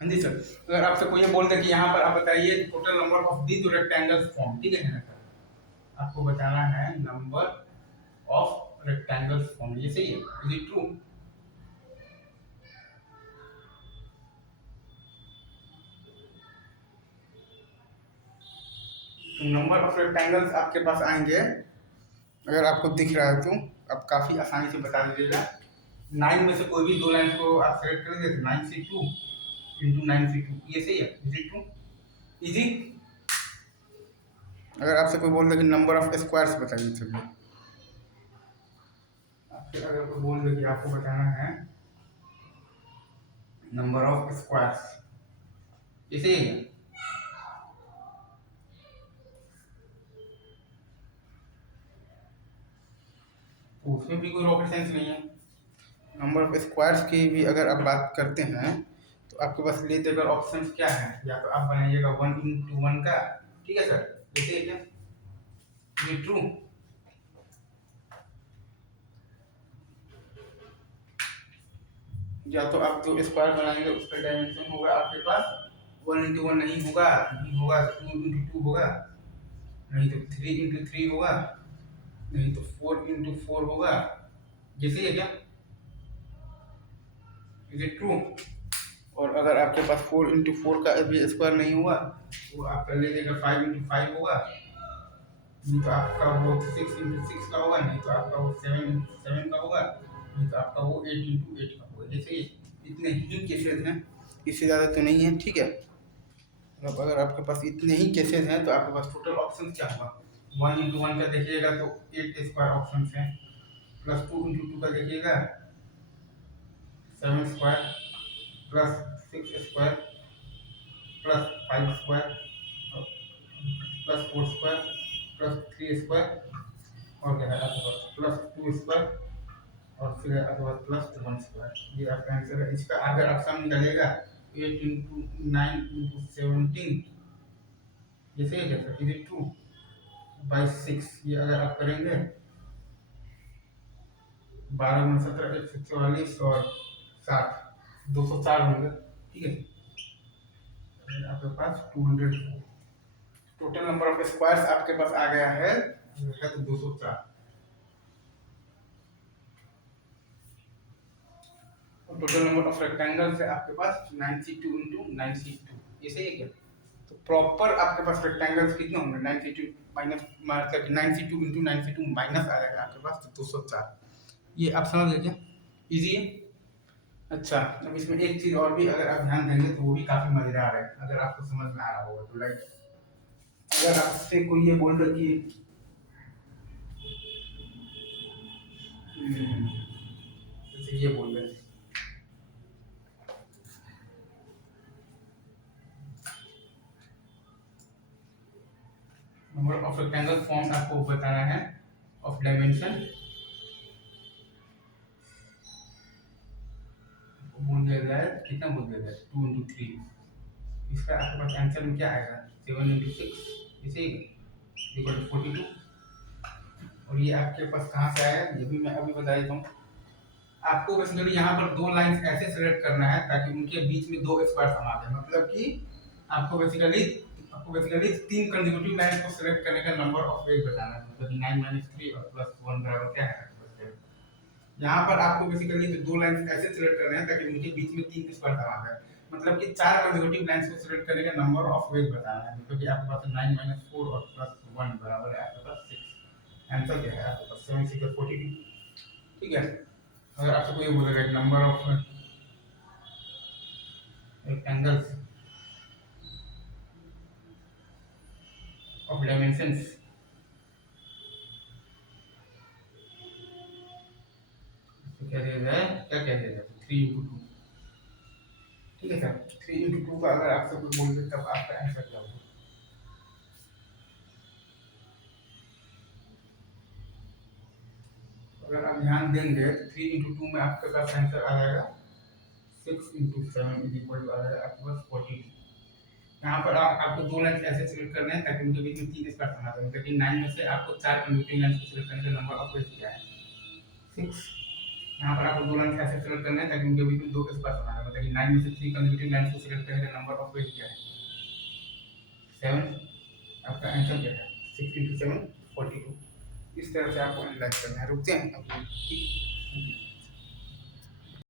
हाँ जी सर। अगर आपसे कोई ये बोल दे कि यहाँ पर आप बताइए total number of the rectangles form, ठीक है ना सर, आपको बताना है नंबर ऑफ रेक्टेंगल्स फॉर्म, ये सही है, इज इट ट्रू? तो नंबर ऑफ रेक्टेंगल्स आपके पास आएंगे, अगर आपको दिख रहा है तो आप काफी आसानी से बता दीजिएगा। 9 में से कोई भी दो लाइन को आप सेलेक्ट करेंगे तो 9 से 2 इंटू 9 से 2, ये सही है, इज इट ट्रू? इजी। अगर आपसे कोई बोल दे कि नंबर ऑफ स्क्वायर्स बताइए, चलिए आपसे अगर कोई बोल दे कि आपको बताना है नंबर ऑफ स्क्वायर्स, ये सही है। तो उसमें भी कोई रॉकेट साइंस नहीं है। नंबर ऑफ स्क्वायर्स की भी अगर आप बात करते हैं तो आपके पास लिए अगर ऑप्शन क्या है, या तो आप बनाइएगा 1 into 1 का, ठीक है सर, जैसे है क्या, ये ट्रू? या तो आप जो स्क्वायर बनाएंगे उसका डायमेंशन होगा आपके पास 1 into 1 नहीं होगा, नहीं होगा तो 2 into 2 होगा, नहीं तो 3 into 3 होगा, नहीं तो 4 into 4 होगा, जैसे है क्या, इज इट ट्रू? और अगर आपके पास 4 into 4 का भी स्क्वायर नहीं हुआ तो आप कर लीजिएगा 5 into 5 होगा, नहीं तो आपका वो 6 into 6 का होगा, नहीं तो आपका वो 7 into 7 का होगा, नहीं तो आपका वो 8 into 8 का होगा, जैसे इतने ही केसेस हैं, इससे ज़्यादा तो नहीं है, ठीक है। अब अगर आपके पास इतने ही केसेस हैं तो आपके पास टोटल ऑप्शन क्या होगा, 1 into 1 का देखिएगा तो 8 स्क्वायर ऑप्शन है, प्लस 2 into 2 का देखिएगा 7 square, plus 6 square, plus 5 square, plus 4 square, plus 3 square, और क्या है आपके पास प्लस 2 स्क्वायर, और फिर आपके पास प्लस 1 स्क्वायर, ये आपका आंसर है। इसका अगर आप सम निकालिएगा 8 into 9 into 17, जैसे ये क्या sir, is it true? By 6, ये अगर आप करेंगे 12 गुना 17 144 और 60 204 होंगे, ठीक है। आपके पास 204 टोटल नंबर ऑफ स्क्वायर्स आपके पास आ गया है तो 204। और टोटल नंबर ऑफ रेक्टेंगल्स है आपके पास 92 into 92, ये सही है क्या? तो प्रॉपर आपके पास रेक्टेंगल्स कितने होंगे, 92 माइनस, मतलब 92 into 92 माइनस आ जाएगा आपके पास तो 204, ये आप समझ गए क्या? इजी है। अच्छा, अब इसमें एक चीज और भी अगर आप ध्यान देंगे तो वो भी काफी मजेदार है, अगर आपको समझ में आ रहा होगा तो। लाइक अगर आपसे कोई ये बोल रहा कि जैसे ये बोल रहे नंबर ऑफ रेक्टेंगल फॉर्म आपको बताना है ऑफ डायमेंशन, बोल दिया जाए कितना, बोल दिया जाए 2 into 3, इसका आपके पास आंसर में क्या आएगा 7 into 6, इसे इक्वल टू 42। और ये आपके पास कहाँ से आया ये भी मैं अभी बता देता हूँ आपको। बेसिकली यहाँ पर दो लाइंस ऐसे सेलेक्ट करना है ताकि उनके बीच में दो स्क्वायर समा जाए, मतलब कि आपको बेसिकली तीन कंसेक्यूटिव लाइंस को सेलेक्ट करने का नंबर ऑफ वेज बताना है, मतलब 9 - 3 और +1 बराबर क्या है। यहाँ पर आपको बेसिकली दो लाइंस ऐसे सेलेक्ट करने हैं ताकि उनके बीच में तीन स्क्वायर समा जाए, मतलब कि चार कंसेक्यूटिव लाइंस को सिलेक्ट करने का नंबर ऑफ वेज बताना है, मतलब कि आपके पास 9 - 4 और +1 बराबर है आपके पास 6। आंसर क्या है आपके पास 7 × 6 = 42, ठीक है। अगर आपसे कोई बोलेगा number of angles of dimensions, तो क्या दिया जाए, क्या दिया जाए 3 × 2, ठीक है सर। 3 × 2 का अगर आपसे कोई बोल दे तब आपका आंसर क्या होगा। अगर आप ध्यान देंगे तो 3 × 2 में आपके पास आंसर आ जाएगा 6 × 7 = आ जाएगा आपके पास 42। यहाँ पर आपको दो लाइन ऐसे सिलेक्ट करने हैं ताकि उनके बीच में तीन स्क्वायर समा जाए, मतलब कि 9 में से आपको चार कंसेक्यूटिव लाइंस को सिलेक्ट करने का नंबर ऑफ वेज क्या है 6। यहाँ पर आपको 2 लाइन ऐसे सेलेक्ट करना है ताकि उनके बीच में 2 स्पेस बनाना है, मतलब कि 9 में से 3 कंसेक्यूटिव लाइन्स को सेलेक्ट करने का नंबर ऑफ पेज क्या है? 7। आपका आंसर क्या है? 6 into 7 42। इस तरह से आपको एनालाइज करना है। रुकते हैं।